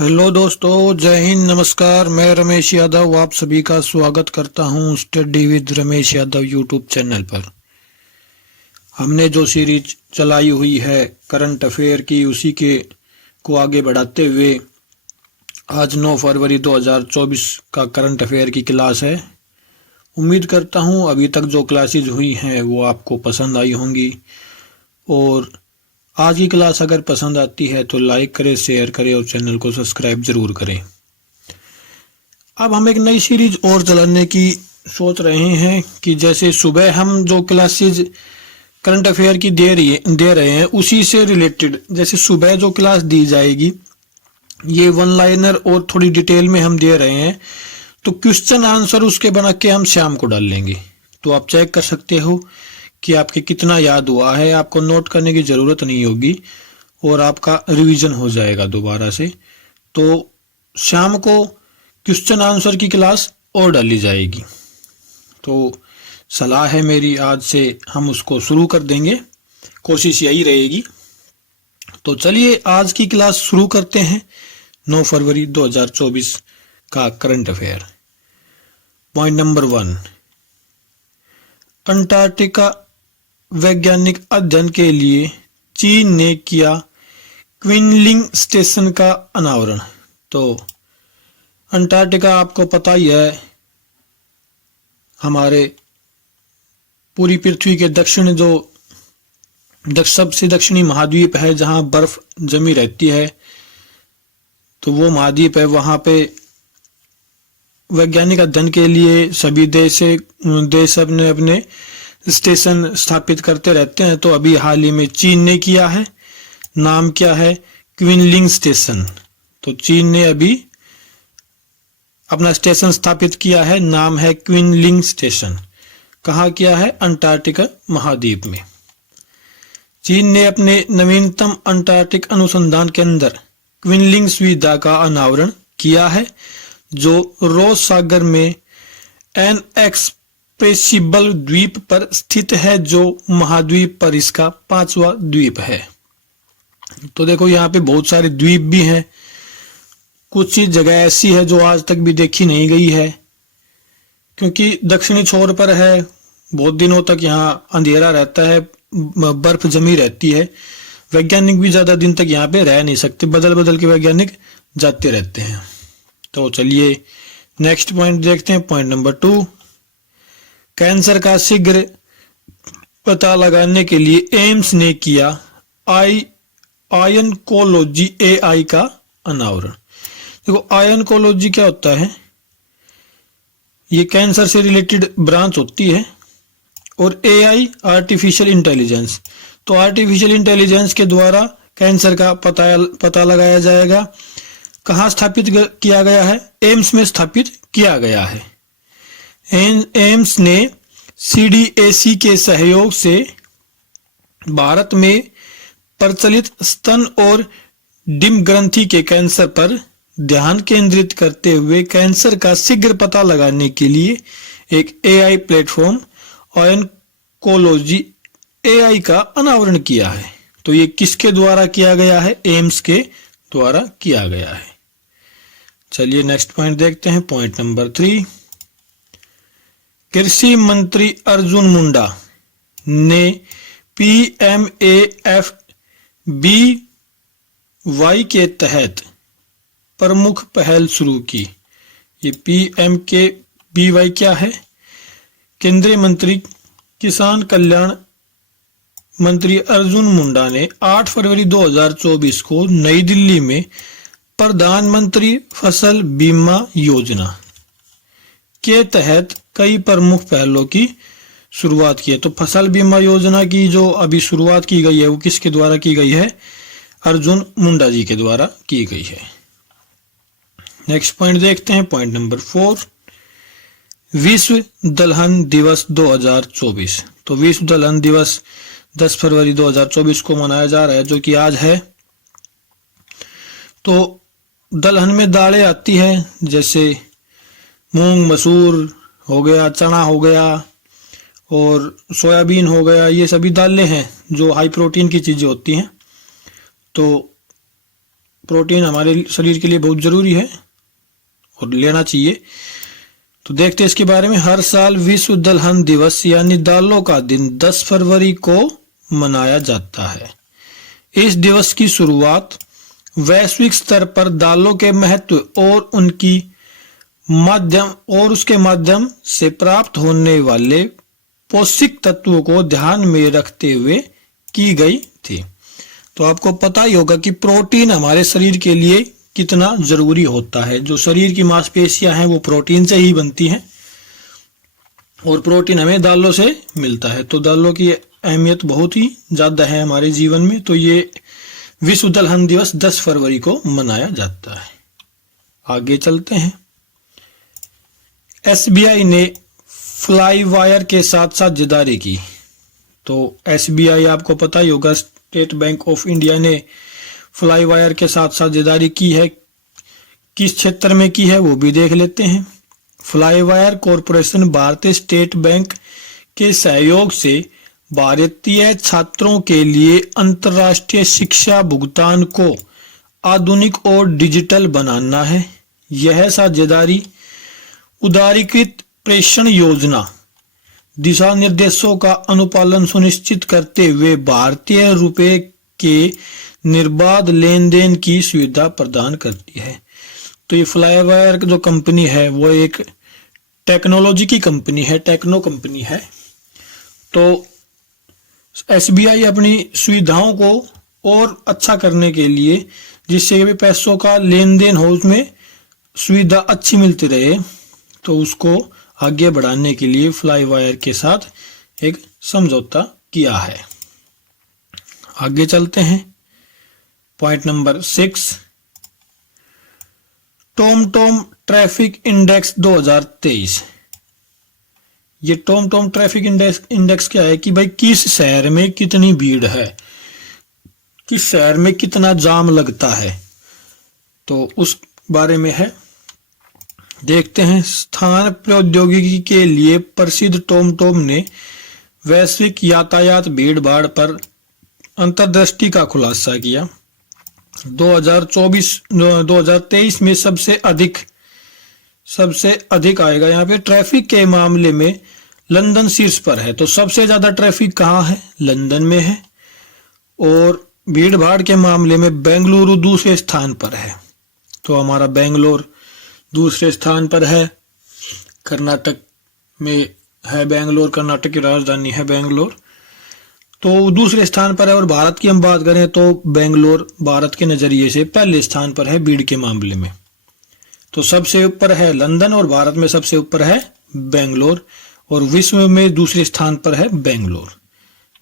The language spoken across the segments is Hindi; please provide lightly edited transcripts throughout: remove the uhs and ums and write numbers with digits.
हेलो दोस्तों, जय हिंद, नमस्कार। मैं रमेश यादव आप सभी का स्वागत करता हूं study with Ramesh Yadav YouTube channel पर। हमने जो सीरीज चलाई हुई है करंट अफेयर की, उसी के को आगे बढ़ाते हुए आज 9 फरवरी 2024 का करंट अफेयर की क्लास है। उम्मीद करता हूं अभी तक जो क्लासेज हुई हैं वो आपको पसंद आई होंगी, और आज की क्लास अगर पसंद आती है तो लाइक करें, शेयर करें और चैनल को सब्सक्राइब जरूर करें। अब हम एक नई सीरीज और चलाने की सोच रहे हैं कि जैसे सुबह हम जो क्लासेज करंट अफेयर की दे रहे हैं उसी से रिलेटेड, जैसे सुबह जो क्लास दी जाएगी ये वन लाइनर और थोड़ी डिटेल में हम दे रहे हैं, तो क्वेश्चन आंसर उसके बना के हम शाम को डाल लेंगे। तो आप चेक कर सकते हो कि आपके कितना याद हुआ है। आपको नोट करने की ज़रूरत नहीं होगी और आपका रिवीजन हो जाएगा दोबारा से। तो शाम को क्वेश्चन आंसर की क्लास और डाली जाएगी। तो सलाह है मेरी, आज से हम उसको शुरू कर देंगे, कोशिश यही रहेगी। तो चलिए आज की क्लास शुरू करते हैं। 9 फरवरी 2024 का current affair. Point number 1, Antarctica वैज्ञानिक अध्ययन के लिए चीन ने किया क्विनलिंग स्टेशन का अनावरण। तो अंटार्कटिका आपको पता ही है, हमारे पूरी पृथ्वी के दक्षिण जो सबसे दक्षिणी महाद्वीप है जहां बर्फ जमी रहती है, तो वो महाद्वीप है। वहां पे वैज्ञानिक अध्ययन के लिए सभी देश अपने अपने स्टेशन स्थापित करते रहते हैं। तो अभी हाल ही में चीन ने किया है। नाम क्या है? Qinling station. तो चीन ने अभी अपना स्टेशन स्थापित किया है, नाम है क्विनलिंग स्टेशन। कहाँ किया है? अंटार्कटिका महाद्वीप में। चीन ने अपने नवीनतम अंटार्कटिक अनुसंधान केंद्र क्विनलिंग सुविधा का अनावरण किया है, जो रोस सागर में इनएक्सप्रेसिबल द्वीप पर स्थित है, जो महाद्वीप पर इसका 5वां द्वीप है। तो देखो यहाँ पे बहुत सारे द्वीप भी हैं। कुछ ही जगह ऐसी है जो आज तक भी देखी नहीं गई है, क्योंकि दक्षिणी छोर पर है। बहुत दिनों तक यहाँ अंधेरा रहता है, बर्फ जमी रहती है। वैज्ञानिक भी ज्यादा दिन तक यहाँ पे रह नहीं सकते, बदल बदल के वैज्ञानिक जाते रहते हैं। तो चलिए नेक्स्ट पॉइंट देखते हैं। पॉइंट नंबर 2, कैंसर का शीघ्र पता लगाने के लिए एम्स ने किया आयनकोलॉजी एआई का अनावरण। देखो आयनकोलॉजी क्या होता है? ये कैंसर से रिलेटेड ब्रांच होती है। और एआई आर्टिफिशियल इंटेलिजेंस, तो आर्टिफिशियल इंटेलिजेंस के द्वारा कैंसर का पता लगाया जाएगा। कहाँ स्थापित किया गया है? एम्स में स्थापित किया गया है। एम्स ने सीडीएसी के सहयोग से भारत में प्रचलित स्तन और डिम्ब ग्रंथि के कैंसर पर ध्यान केंद्रित करते हुए कैंसर का शीघ्र पता लगाने के लिए एक एआई प्लेटफॉर्म आयनकोलॉजी एआई का अनावरण किया है। तो ये किसके द्वारा किया गया है? एम्स के द्वारा किया गया है। चलिए नेक्स्ट पॉइंट देखते हैं। पॉइंट नंबर 3, कृषि मंत्री अर्जुन मुंडा ने पीएमएएफबीवाई के तहत प्रमुख पहल शुरू की। ये पीएमकेबीवाई क्या है? केंद्रीय मंत्री किसान कल्याण मंत्री अर्जुन मुंडा ने 8 फरवरी 2024 को नई दिल्ली में प्रधानमंत्री फसल बीमा योजना के तहत कई प्रमुख पहलों की शुरुआत की है। तो फसल बीमा योजना की जो अभी शुरुआत की गई है वो किसके द्वारा की गई है? अर्जुन मुंडा जी के द्वारा की गई है। नेक्स्ट पॉइंट देखते हैं। पॉइंट नंबर 4, विश्व दलहन दिवस 2024। तो विश्व दलहन दिवस 10 फरवरी 2024 को मनाया जा रहा है, जो कि आज है। तो दलहन में दालें आती है, जैसे मूंग मसूर हो गया, चना हो गया और सोयाबीन हो गया। ये सभी दालें हैं जो हाई प्रोटीन की चीजें होती हैं। तो प्रोटीन हमारे शरीर के लिए बहुत जरूरी है और लेना चाहिए। तो देखते हैं इसके बारे में। हर साल विश्व दलहन दिवस यानी दालों का दिन 10 फरवरी को मनाया जाता है। इस दिवस की शुरुआत वैश्विक स्तर पर दालों के महत्व और उसके माध्यम से प्राप्त होने वाले पौष्टिक तत्वों को ध्यान में रखते हुए की गई थी। तो आपको पता ही होगा कि प्रोटीन हमारे शरीर के लिए कितना जरूरी होता है। जो शरीर की मांसपेशियां हैं वो प्रोटीन से ही बनती हैं और प्रोटीन हमें दालों से मिलता है। तो दालों की अहमियत बहुत ही ज्यादा है हमारे जीवन में। तो ये विश्व दलहन दिवस 10 फरवरी को मनाया जाता है। आगे चलते हैं। एसबीआई ने फ्लाई वायर के साथ साझेदारी की। तो एसबीआई आपको पता ही होगा, स्टेट बैंक ऑफ इंडिया ने फ्लाई वायर के साथ साझेदारी की है। किस क्षेत्र में की है वो भी देख लेते हैं। फ्लाई वायर कॉरपोरेशन भारतीय स्टेट बैंक के सहयोग से भारतीय छात्रों के लिए अंतर्राष्ट्रीय शिक्षा भुगतान को आधुनिक और डिजिटल बनाना है। यह साझेदारी उदारीकृत प्रेषण योजना दिशा निर्देशों का अनुपालन सुनिश्चित करते हुए भारतीय रुपए के निर्बाध लेन देन की सुविधा प्रदान करती है। तो ये फ्लाईवायर जो कंपनी है वो एक टेक्नोलॉजी की कंपनी है, टेक्नो कंपनी है। तो एसबीआई अपनी सुविधाओं को और अच्छा करने के लिए, जिससे भी पैसों का लेन देन हो उसमें सुविधा अच्छी मिलती रहे, तो उसको आगे बढ़ाने के लिए फ्लाई वायर के साथ एक समझौता किया है। आगे चलते हैं। Point number 6, Tom traffic index 2023। ये टॉम ट्रैफिक इंडेक्स क्या है कि भाई किस शहर में कितनी भीड़ है, किस शहर में कितना जाम लगता है, तो उस बारे में है। देखते हैं। स्थान प्रौद्योगिकी के लिए प्रसिद्ध टॉम ने वैश्विक यातायात भीड़ भाड़ पर अंतर्दृष्टि का खुलासा किया। 2023 में सबसे अधिक आएगा यहाँ पे। ट्रैफिक के मामले में लंदन शीर्ष पर है। तो सबसे ज्यादा ट्रैफिक कहाँ है? लंदन में है। और भीड़ भाड़ के मामले में बेंगलुरु दूसरे स्थान पर है। तो हमारा बेंगलोर दूसरे स्थान पर है, कर्नाटक में है बेंगलोर, कर्नाटक की राजधानी है बेंगलोर, तो दूसरे स्थान पर है। और भारत की हम बात करें तो बेंगलोर भारत के नजरिए से पहले स्थान पर है भीड़ के मामले में। तो सबसे ऊपर है लंदन और भारत में सबसे ऊपर है बेंगलोर, और विश्व में दूसरे स्थान पर है बेंगलोर।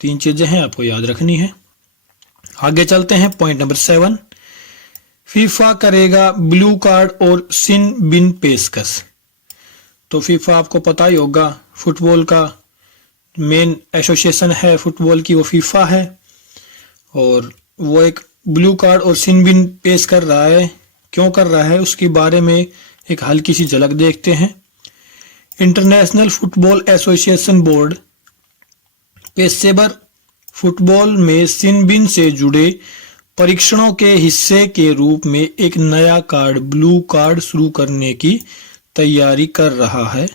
3 चीजें हैं, आपको याद रखनी है। आगे चलते हैं। पॉइंट नंबर 7, फीफा करेगा ब्लू कार्ड और सिन बिन पेशकश। तो फीफा आपको पता ही होगा, फुटबॉल का मेन एसोसिएशन है फुटबॉल की, वो फीफा है, और वो एक ब्लू कार्ड और सिन बिन पेश कर रहा है। क्यों कर रहा है उसके बारे में एक हल्की सी झलक देखते हैं। इंटरनेशनल फुटबॉल एसोसिएशन बोर्ड पेशेवर फुटबॉल में सिन बिन से जुड़े परीक्षणों के हिस्से के रूप में एक नया कार्ड, ब्लू कार्ड शुरू करने की तैयारी कर रहा है।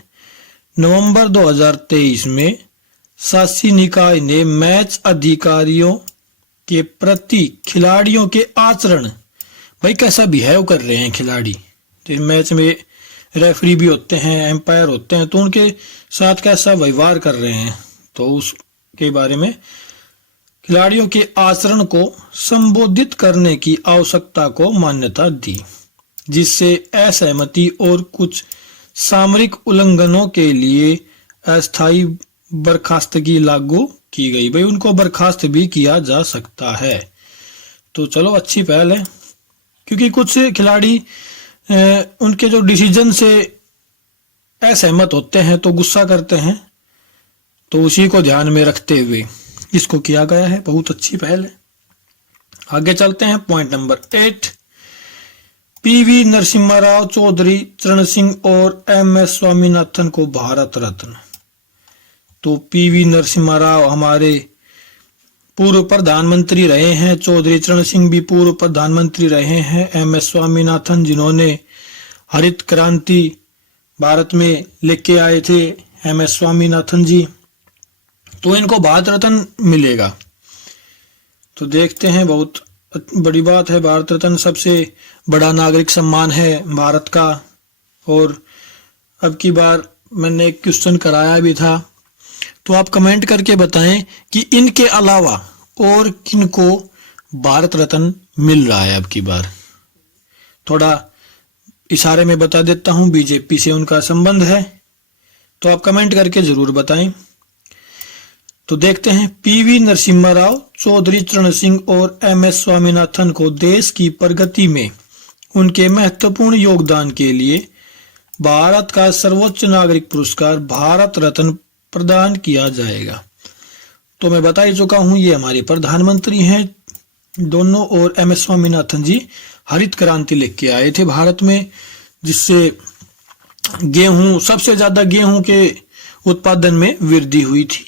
नवंबर 2023 में शासी निकाय ने मैच अधिकारियों के प्रति खिलाड़ियों के आचरण, भाई कैसा बिहेव कर रहे हैं खिलाड़ी, तो मैच में रेफरी भी होते हैं, एम्पायर होते हैं, तो उनके साथ कैसा व्यवहार कर रहे हैं, तो उसके बारे में खिलाड़ियों के आचरण को संबोधित करने की आवश्यकता को मान्यता दी, जिससे असहमति और कुछ सामरिक उल्लंघनों के लिए अस्थायी बर्खास्तगी लागू की गई। भाई उनको बर्खास्त भी किया जा सकता है। तो चलो अच्छी पहल है, क्योंकि कुछ खिलाड़ी उनके जो डिसीजन से असहमत होते हैं तो गुस्सा करते हैं, तो उसी को ध्यान में रखते हुए इसको किया गया है। बहुत अच्छी पहल है। आगे चलते हैं। Point number 8, PV Narasimha Rao Chaudhary, Charan Singh और एमएस स्वामीनाथन को भारत रत्न। तो पीवी नरसिम्हा राव हमारे पूर्व प्रधानमंत्री रहे हैं। चौधरी चरण सिंह भी पूर्व प्रधानमंत्री रहे हैं। MS स्वामीनाथन जिन्होंने हरित क्रांति भारत में लेके आए थे, MS स्वामीनाथन जी, तो इनको भारत रत्न मिलेगा। तो देखते हैं, बहुत बड़ी बात है। भारत रत्न सबसे बड़ा नागरिक सम्मान है भारत का। और अब की बार मैंने एक क्वेश्चन कराया भी था, तो आप कमेंट करके बताएं कि इनके अलावा और किनको भारत रत्न मिल रहा है अब की बार। थोड़ा इशारे में बता देता हूं, बीजेपी से उनका संबंध है, तो आप कमेंट करके जरूर बताएं। तो देखते हैं, PV नरसिम्हा राव, चौधरी चरण सिंह और MS स्वामीनाथन को देश की प्रगति में उनके महत्वपूर्ण योगदान के लिए भारत का सर्वोच्च नागरिक पुरस्कार भारत रत्न प्रदान किया जाएगा। तो मैं बता ही चुका हूं, ये हमारे प्रधानमंत्री हैं दोनों, और MS स्वामीनाथन जी हरित क्रांति लेके आए थे भारत में, जिससे गेहूं, सबसे ज्यादा गेहूं के उत्पादन में वृद्धि हुई थी।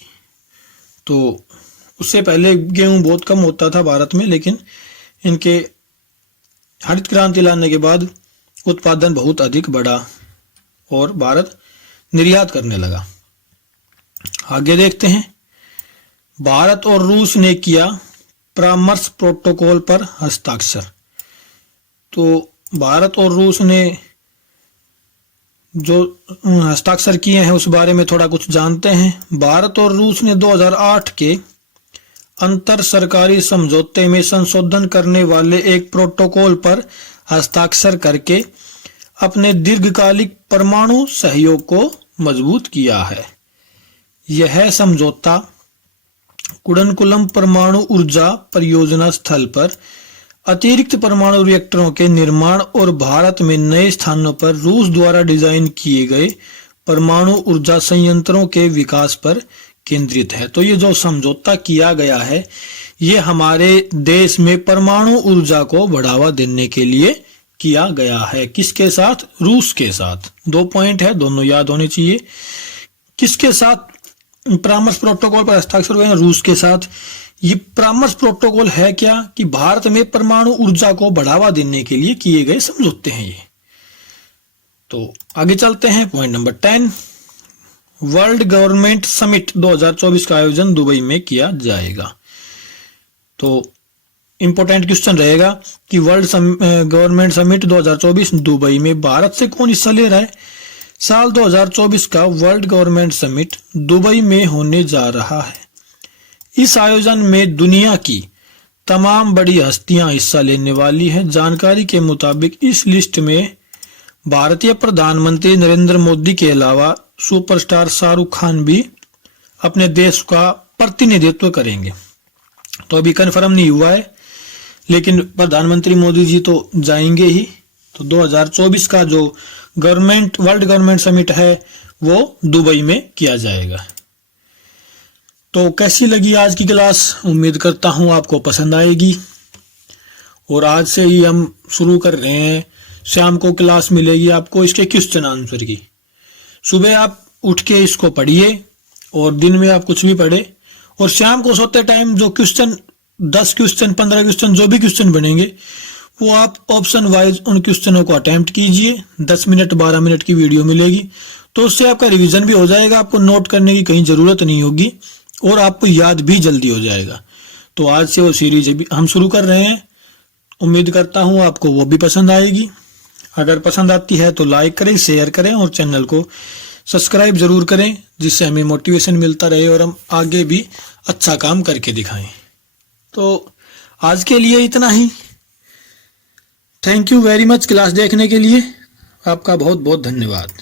तो उससे पहले गेहूं बहुत कम होता था भारत में, लेकिन इनके हरित क्रांति लाने के बाद उत्पादन बहुत अधिक बढ़ा और भारत निर्यात करने लगा। आगे देखते हैं, भारत और रूस ने किया परामर्श प्रोटोकॉल पर हस्ताक्षर। तो भारत और रूस ने जो हस्ताक्षर किए हैं उस बारे में थोड़ा कुछ जानते हैं। भारत और रूस ने 2008 के अंतर सरकारी समझौते में संशोधन करने वाले एक प्रोटोकॉल पर हस्ताक्षर करके अपने दीर्घकालिक परमाणु सहयोग को मजबूत किया है। यह समझौता कुडनकुलम परमाणु ऊर्जा परियोजना स्थल पर अतिरिक्त परमाणु रिएक्टरों के निर्माण और भारत में नए स्थानों पर रूस द्वारा डिजाइन किए गए परमाणु ऊर्जा संयंत्रों के विकास पर केंद्रित है। तो ये जो समझौता किया गया है, ये हमारे देश में परमाणु ऊर्जा को बढ़ावा देने के लिए किया गया है। किसके साथ? रूस के साथ। 2 पॉइंट है, दोनों याद होने चाहिए। किसके साथ परामर्श प्रोटोकॉल पर हस्ताक्षर हुए हैं? रूस के साथ। ये परामर्श प्रोटोकॉल है क्या? कि भारत में परमाणु ऊर्जा को बढ़ावा देने के लिए किए गए समझौते हैं ये। तो आगे चलते हैं, point number 10, world government summit 2024 का आयोजन दुबई में किया जाएगा। तो इंपॉर्टेंट क्वेश्चन रहेगा कि वर्ल्ड गवर्नमेंट समिट 2024 दुबई में भारत से कौन हिस्सा ले रहा है? साल 2024 का वर्ल्ड गवर्नमेंट समिट दुबई में होने जा रहा है। इस आयोजन में दुनिया की तमाम बड़ी हस्तियां हिस्सा लेने वाली हैं। जानकारी के मुताबिक इस लिस्ट में भारतीय प्रधानमंत्री नरेंद्र मोदी के अलावा सुपरस्टार शाहरुख खान भी अपने देश का प्रतिनिधित्व करेंगे। तो अभी कंफर्म नहीं हुआ है, लेकिन प्रधानमंत्री मोदी जी तो जाएंगे ही। तो 2024 का जो वर्ल्ड गवर्नमेंट समिट है वो दुबई में किया जाएगा। तो कैसी लगी आज की क्लास? उम्मीद करता हूं आपको पसंद आएगी। और आज से ही हम शुरू कर रहे हैं, शाम को क्लास मिलेगी आपको इसके क्वेश्चन आंसर की। सुबह आप उठ के इसको पढ़िए और दिन में आप कुछ भी पढ़े, और शाम को सोते टाइम जो क्वेश्चन 10 क्वेश्चन 15 क्वेश्चन जो भी क्वेश्चन बनेंगे वो आप ऑप्शन वाइज उन क्वेश्चनों को अटेम्प्ट कीजिए। 10 मिनट 12 मिनट की वीडियो मिलेगी, तो उससे आपका रिवीजन भी हो जाएगा, आपको नोट करने की कहीं जरूरत नहीं होगी और आपको याद भी जल्दी हो जाएगा। तो आज से वो सीरीज हम शुरू कर रहे हैं। उम्मीद करता हूँ आपको वो भी पसंद आएगी। अगर पसंद आती है तो लाइक करें, शेयर करें और चैनल को सब्सक्राइब जरूर करें, जिससे हमें मोटिवेशन मिलता रहे और हम आगे भी अच्छा काम करके दिखाएं। तो आज के लिए इतना ही। Thank you very much class देखने के लिए। आपका बहुत बहुत धन्यवाद।